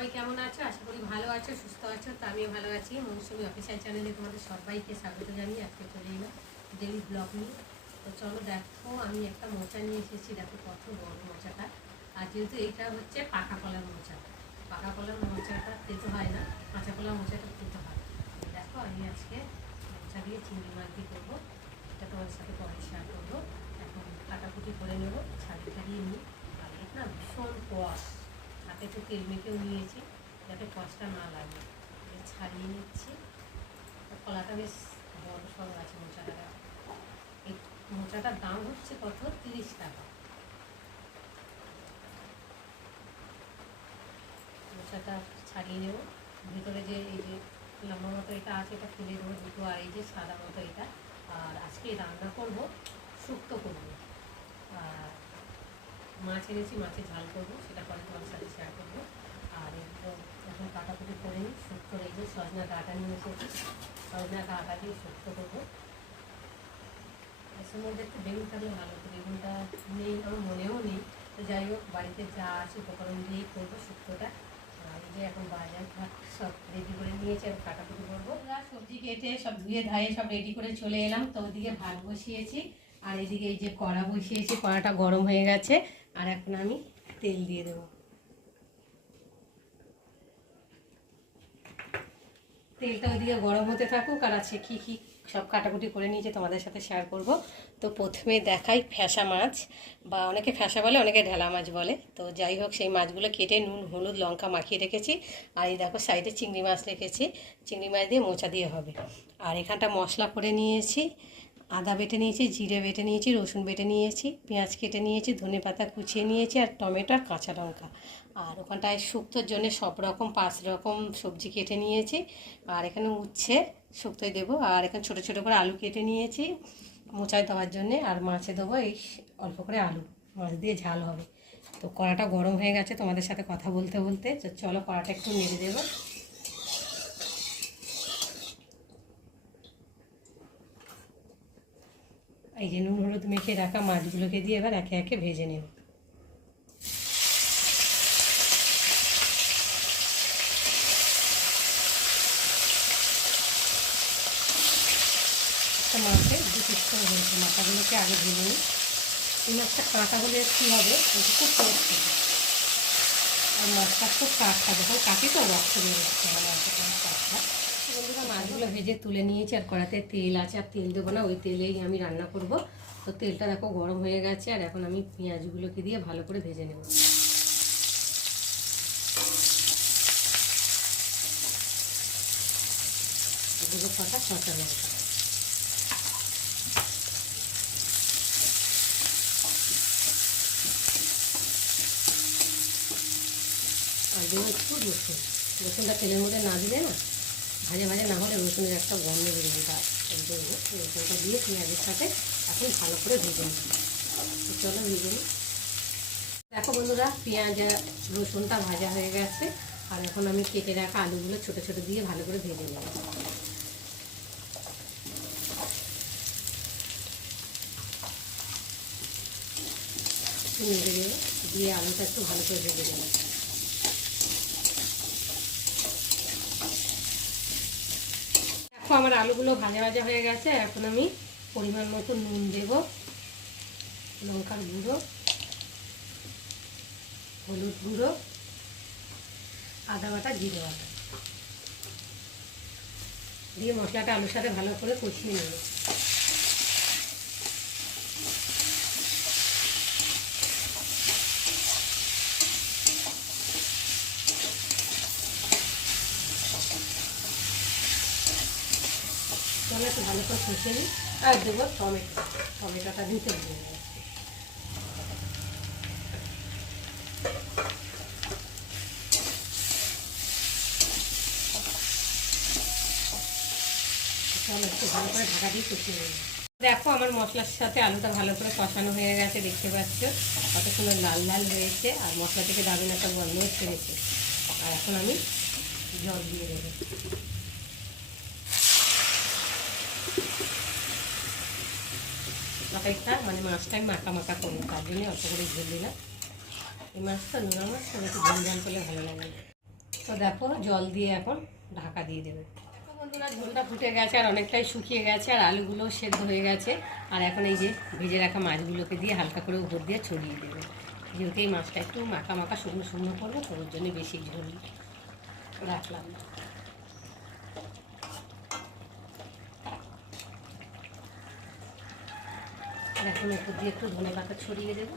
সবাই কেমন আছো? আশা করি ভালো আছো, সুস্থ আছো। তো আমিও ভালো আছি। মৌসুমী অফিসিয়াল চ্যানেলে তোমাদের সবাইকে স্বাগত জানিয়ে আজকে চলে এলাম ডেইলি ব্লগ নিয়ে। তো চলো দেখো, আমি একটা মোচা নিয়ে এসেছি। দেখো কত বড় মোচাটা। আর যেহেতু এইটা হচ্ছে পাকা কলার মোচা, পাকা কলার মোচাটা খেতে হয় না, কাঁচা কলার মোচাটা খেতে হয়। দেখো আমি আজকে মোচা দিয়ে চিংড়ি মাছ দিয়ে করবো, এটা তোমাদের সাথে পরে শেয়ার করবো। এখন কাটাকুটি করে নেবো, ছাড়িয়ে নিই। আর এটা না ভীষণ কষ, হাতে একটু তেল মেখেও নিয়েছি যাতে কষটা না লাগে। ছাড়িয়ে নিচ্ছি। কলাটা বেশ বড় সড়ো আছে মোচাটা। এই মোচাটার দাম হচ্ছে কত, 30 টাকা। মোচাটা ছাড়িয়ে নেব। ভিতরে যে এই যে লম্বা মতো এটা আছে এটা তুলে দেবো দুটো, আর এই যে সাদা মতো এটা। আর আজকে রান্না করব, শুক্তো করবো। আর মাছ এনেছি, মাছের ঝাল করবো, সেটা পরে তোমার সাথে শেয়ার করবো। আর এগুলো এখন কাটাকুটি করে নিই। শুক্তো এই যে সজনা ডাঁটা নিয়ে এসেছি, সজনা ডাঁটা দিয়ে শুক্তো করবো। এর মধ্যে একটু বেগুন থাকলে ভালো হতো, বেগুনটা নেই, আমার মনেও নেই। তো যাই হোক, বাড়িতে যা আছে উপকরণ দিয়েই করবো শুক্তোটা। আর এই যে এখন বাজার ঘাট সব রেডি করে নিয়েছি, আমি কাটাকুটি করবো। সবজি কেটে সব ধুয়ে ধায়ে সব রেডি করে চলে এলাম। তো ওদিকে ভাত বসিয়েছি, আর এদিকে এই যে কড়া বসিয়েছি, কড়াটা গরম হয়ে গেছে। আর এখন আমি তেল দিয়ে দেবো। তেলটা ওইদিকে গরম হতে থাকুক। আর আছে কী কী সব কাটাকুটি করে নিয়েছি তোমাদের সাথে শেয়ার করব। তো প্রথমে দেখাই ফ্যাসা মাছ, বা অনেকে ফ্যাসা বলে, অনেকে ঢেলা মাছ বলে। তো যাই হোক, সেই মাছগুলো কেটে নুন হলুদ লঙ্কা মাখিয়ে রেখেছি। আর এই দেখো সাইডে চিংড়ি মাছ রেখেছি, চিংড়ি মাছ দিয়ে মোচা দিয়ে হবে। আর এখানটা মশলা করে নিয়েছি, আদা বেটে নিয়েছি, জিরে বেটে নিয়েছি, রসুন বেটে নিয়েছি, পেঁয়াজ কেটে নিয়েছি, ধনেপাতা কুচিয়ে নিয়েছি, আর টমেটো আর কাঁচা লঙ্কা। আর ওখানটায় শুক্তোর জন্য সব রকম 5 রকম সবজি কেটে নিয়েছি। আর এখানে উচ্ছে শুক্তোয় দেবো। আর এখানে ছোটো ছোটো করে আলু কেটে নিয়েছি মোচায় দেওয়ার জন্যে। আর মাছে দেবো এই অল্প করে আলু, মাছ দিয়ে ঝাল হবে। তো কড়াটা গরম হয়ে গেছে তোমাদের সাথে কথা বলতে বলতে। চলো কড়াটা একটু নেড়ে দেবো। এই যে নুন হলুদ মেখে রাখা মাছগুলোকে দিয়ে এবার একে একে ভেজে নেব। একটা মাছে 2 পিস করে হয়েছে, মাথাগুলোকে আগে ভেজে নিই। এই মাছটা কাঁটা হলে কী হবে, খুব টেস্ট হবে। আর মাছটা খুব কাঁচা, যখন কাটি তো রক্ত বেরোচ্ছে মানে কাঁচটা। বন্ধুরা, মাছগুলো ভেজে তুলে নিয়েছি। আর কড়াতে তেল আছে, আর তেল দেবো না, ওই তেলেই আমি রান্না করব। তো তেলটা দেখো গরম হয়ে গেছে। আর এখন আমি পেঁয়াজগুলোকে দিয়ে ভালো করে ভেজে নেব। দেবো কটা কাঁচা লঙ্কা, আর দেবো একটু রসুন। রসুনটা তেলের মধ্যে না দিলে না, ভাজে ভাজে না হলে রসুনের একটা গন্ধ বেরোবে। দেবো রসুনটা দিয়ে পেঁয়াজের সাথে এখন ভালো করে ভেজে নেব। তো চলো ভেজে নিই। দেখো বন্ধুরা, পেঁয়াজ রসুনটা ভাজা হয়ে গেছে। আর এখন আমি কেটে রাখা আলুগুলো ছোটো ছোটো দিয়ে ভালো করে ভেজে নেব। নেড়ে দেবো, দিয়ে আলুটা একটু ভালো করে ভেজে দেবো। দেখো আমার আলুগুলো ভাজা ভাজা হয়ে গেছে। এখন আমি পরিমাণ মতো নুন দেব, লঙ্কার গুঁড়ো, হলুদ গুঁড়ো, আদা বাটা, জিরে বাটা দিয়ে মশলাটা আলুর সাথে ভালো করে কষিয়ে নেব। তাহলে একটু ভালো করে কষিয়ে নিই। আর দেবো টমেটো, টমেটোটা দিতে ভুলে যাচ্ছি। একটু ভালো করে ঢাকা দিয়ে কষিয়ে নেব। দেখো আমার মশলার সাথে আলুটা ভালো করে কষানো হয়ে গেছে, দেখতে পাচ্ছ কত সুন্দর লাল লাল হয়েছে। আর মশলা থেকে দারুণ একটা গন্ধও ছেড়েছে। আর এখন আমি জল দিয়ে দেবো। তরকারিটা মানে মাছটা আমি মাখা মাখা করবো, তার জন্য অল্প করে ঝোল দিলাম। এই মাছটা নোনা মাছ তো একটু ঝোল ঝাল করলে ভালো লাগে। তো দেখো জল দিয়ে এখন ঢাকা দিয়ে দেবে। দেখো বন্ধুরা ঝোলটা ফুটে গেছে আর অনেকটাই শুকিয়ে গেছে আর আলুগুলো সেদ্ধ হয়ে গেছে। আর এখন এই যে ভেজে রাখা মাছগুলোকে দিয়ে হালকা করে উপর দিয়ে ছড়িয়ে দেবে। যেহেতু এই মাছটা একটু মাখা মাখা শুকনো শুকনো করবো, তো ওর জন্য বেশি ঝোল রাখলাম না। আর এখন উপর দিয়ে একটু ধনে পাতা ছড়িয়ে দেবো।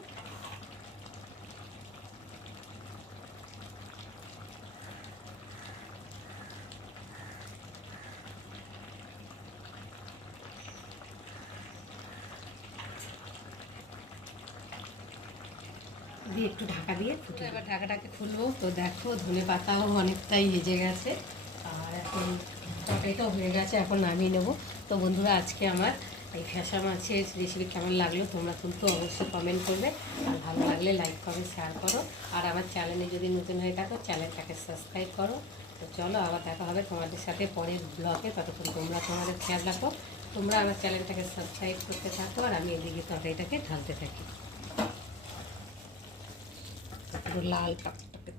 দিয়ে একটু ঢাকা দিয়ে ফুটে, এবার ঢাকাটাকে খুলবো। তো দেখো ধনে পাতাও অনেকটাই হেজে গেছে আর এখন তরকারিটাও হয়ে গেছে, এখন নামিয়ে নেবো। তো বন্ধুরা আজকে আমার এই ফ্যাসা মাছের রেসিপি কেমন লাগলো তোমরা কিন্তু অবশ্যই কমেন্ট করবে, আর ভালো লাগলে লাইক করো, শেয়ার করো, আর আমার চ্যানেলে যদি নতুন হয়ে থাকো চ্যানেলটাকে সাবস্ক্রাইব করো। তো চলো আবার দেখা হবে তোমাদের সাথে পরের ব্লগে, ততক্ষণ তোমরা তোমাদের খেয়াল রাখো, তোমরা আমার চ্যানেলটাকে সাবস্ক্রাইব করতে থাকো আর আমি এদিকে তরকারিটাকে ঢালতে থাকি। পুরো লাল টকটকে।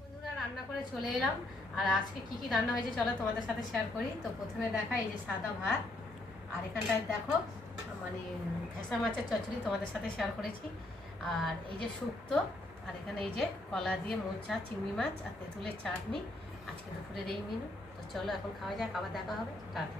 বন্ধুরা রান্না করে চলে এলাম, আর আজকে কি কি রান্না হয়েছে চলো তোমাদের সাথে শেয়ার করি। তো প্রথমে দেখা এই যে সাদা ভাত, আর এখানটায় দেখো মানে ভেসা মাছের চচ্চড়ি তোমাদের সাথে শেয়ার করেছি, আর এই যে শুক্তো, আর এখানে এই যে কলা দিয়ে মোচা, চিংড়ি মাছ আর তেঁতুলের চাটনি। আজকে দুপুরের এই মেনু। তো চলো এখন খাওয়া যাক, আবার দেখা হবে, টাটা।